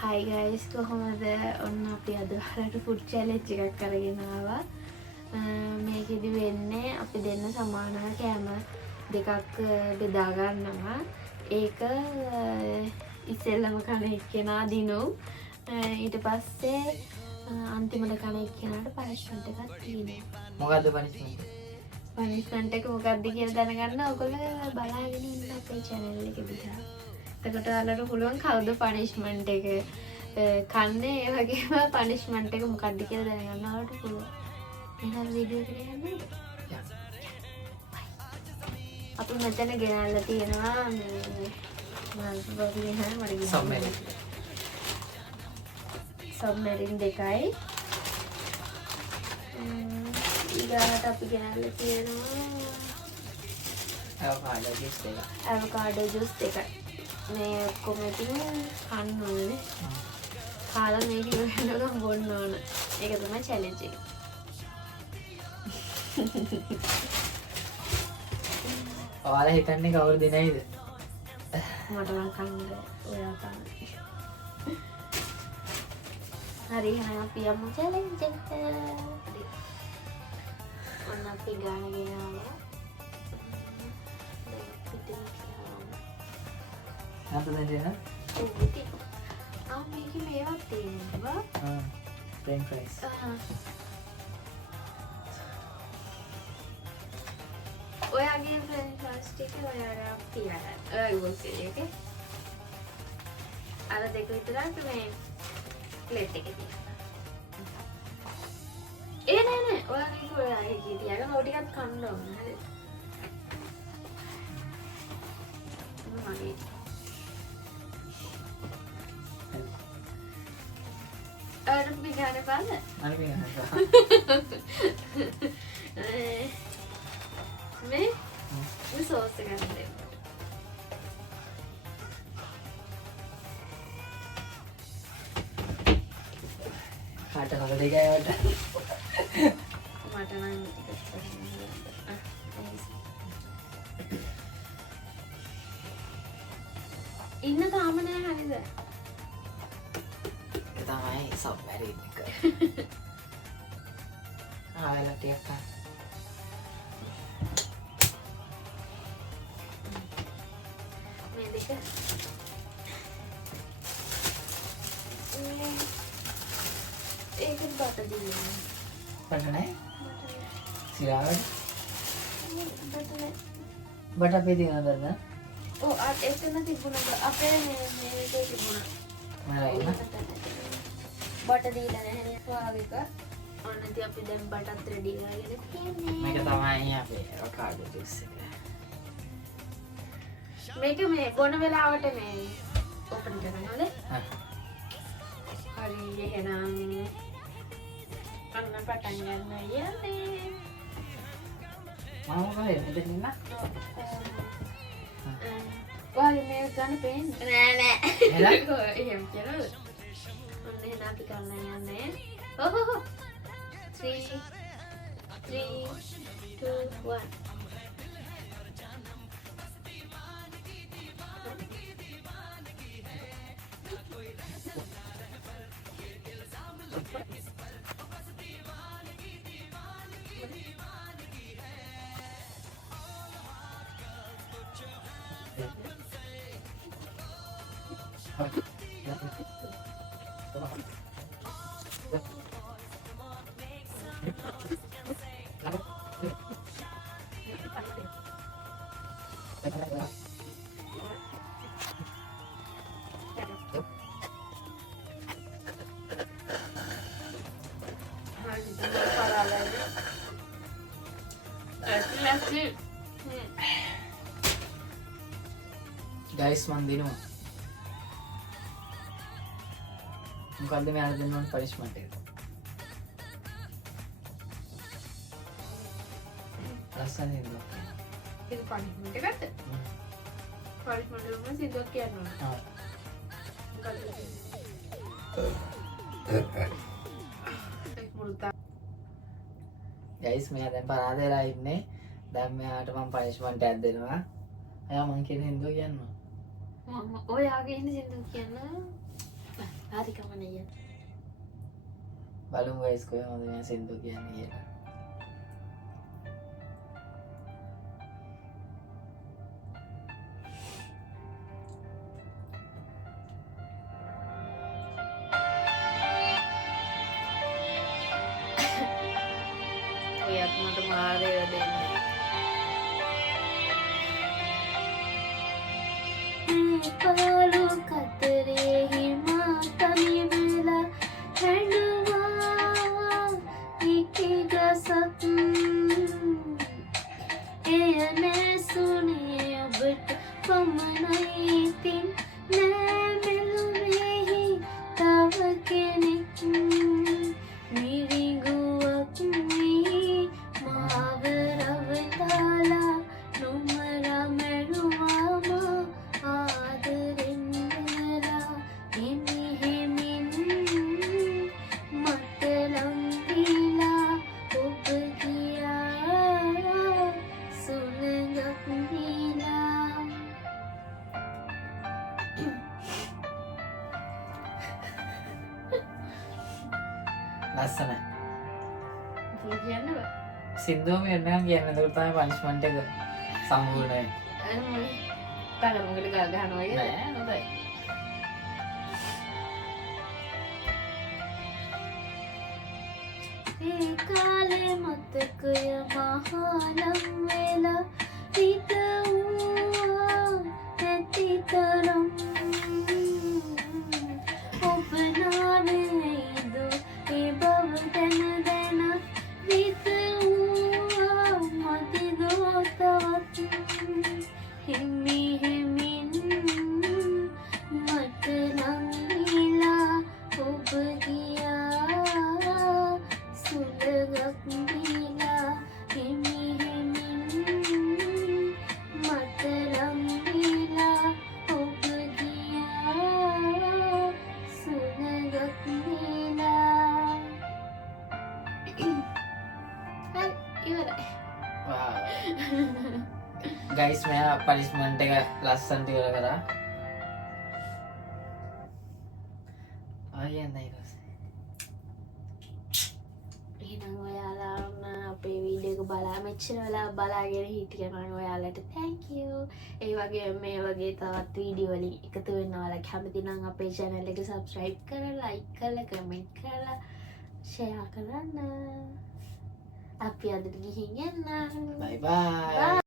Hi guys, කොහොමද? ඔන්න අපි අද වලට food challenge එකක් අරගෙන ආවා. මේකෙදි වෙන්නේ අපි දෙන්න සමානව කෑම දෙකක් බෙදා ගන්නවා. ඒක ඉස්සෙල්ලම කන එක්කෙනා දිනු. ඊට පස්සේ අන්තිමට කන එක්කෙනාට punishment එකක් තියෙනවා. මොකද්ද punishment? punishment එක මොකක්ද කියලා දැනගන්න ඔයගොල්ලෝ බලාගෙන ඉන්න අපේ channel එක දිහා. එතකොට ඔයාලට පුළුවන් කවුද punishment එක කන්නේ ඒ වගේම punishment එක මොකක්ද කියලා දැනගන්න ඔයාලට පුළුවන්. එහෙනම් වීඩියෝ එකට යන්න. අපි මෙතන ගෙනල්ලා තියෙනවා මේ සබ්මැරින් දෙකයි. ඊගාට අපි ගෙනල්ලා තියෙනවා avocado juice දෙකයි. මේ ඔක්කොම ඉතින් කන්න ඕනේ. කාලා මේක ඉවරනකම් බොන්න ඕන. ඒක තමයි challenge එක. ඔයාලා හිතන්නේ කවුරු දෙනයිද? මට නම් කන්න ඔයා තමයි. හරි එහෙනම් අපි යමු challenge එකට. ඔන්න අපි ගාන ගෙනාවා. නැත්ද දෙන්න? මේකේ මේවා තියෙනවා. french fries. ඔයාගේ french fries ටික ඔයාලා තියලා. ඔයගොල්ලෝ okay? අර දෙක විතරක් මේ ප්ලේට් එකේ තියලා. නෑ. ඔයාගේ තියාගෙන ඔය ටිකත් කන්න ඕනේ. හරිද? මගේ අර පිටානේ පාද අර පිටානේ මේ සෝස් එක ගන්න දෙන්න. කාට කල දෙකයි වට මට නම් ඉන්න තාම නෑ හරිද? ඒක තමයි සබ්මැරින් එක. ආයෙලා ටිකක් ගන්න. මේ දෙක ඒක බට දිනවා. බට නැහැ? සිරාවට? බට නැහැ. බට අපේ දිනනද? ඔව් එතන තිබුණා අපේ මේකේ තිබුණා. මම බට දීලා නැහැ නේ ඔයාගේක. ඔන්න ඉතින් අපි දැන් බටත් රෙඩි කරගෙන තියෙන්නේ. මේක තමයි අපේ avocado juice එක. මේක මේ බොන වෙලාවට මේ ඕපන් කරනවද? හරි එහෙනම් අන්න පටන් ගන්න යන්නේ. මම කරේ දෙන්න. ඔයාගේ මේ ගන්න පේන්නේ නෑ. එහෙම කියනවද? ඔන්න එහෙනම් අපි කරන්න යන්නේ. ඔහොහො 3 2 1 guys මන් දිනුවා. මොකද්ද මෙයාලා දෙන්න ඕන punishment එක? ලස්සන නේද? ඒක punishment එකක්ද? punishment එක මොකද සිද්ධ කියන්නේ? guys මෙයා දැන් පරාද වෙලා ඉන්නේ. දැන් මෙයාට මම punishment එකක් දෙනවා. එයා මං කියන හින්දා කියනවා. ඔයාගේ ඉන්න සින්දු කියන්න හරි කමනේ. බලමු guys කොහොමද මේ සින්දු කියන්නේ කියලා. ඔයත් මට මාරේ දෙන්නේ. පාලු කතරේ හිමා තනි වෙලා හැඬුවා ඉකිගසත් එය නැසුනේ ඔබට පමණයි ඉතින් නෑ මෙලොවෙහි තව කෙනෙක් මිරිඟුවක් වී මාව රවටාලා නොමරා මැරුවාම ආදරෙන් වෙනලා හිමි හිමින් මට ලංදීලා ඔබ ගියා සුළඟක් දීලා. ලස්සනයි. කියන්න බෑ. සින්දුවම එන්නම් කියන්නේ එතකොට තමයි පනිෂ්මන්ට් එක සම්පූර්ණ වෙන්නේ. තරමකට ගා ගන්නවා වගේ. නෑ හොඳයි. ඒ කාලේ මතකය මහලම් වෙලා හිතුවා නැති තරම් ඔබ නාවෙයිද ඒ බව දැන දැන හිතුවා මදිදෝ තවත් හිමි හිමින් මට ලංගිලා ඔබ ගියා සුළඟක් දීලා හිමි හිමින් මට ලංගිලා ඔබ ගියා සුළඟක් දීලා. හරි ඉවරයි. ගයිස් මෙයා පනිෂ්මන්ට් එක ලස්සනට ඉවර කරා. ආයෙත් එහෙනම් ඔයාලා අපේ වීඩියෝ එක බලා මෙච්චර වෙලා බලාගෙන හිටියනම් ඔයාලට thank you. ඒ වගේ මේ වගේ තවත් වීඩියෝ වලින් එකතු වෙන්න ඔයාලා කැමති නම් අපේ channel එක subscribe කරලා like කරලා comment කරලා share කරන්න. අපි අදට ගිහින් යන්න. bye bye.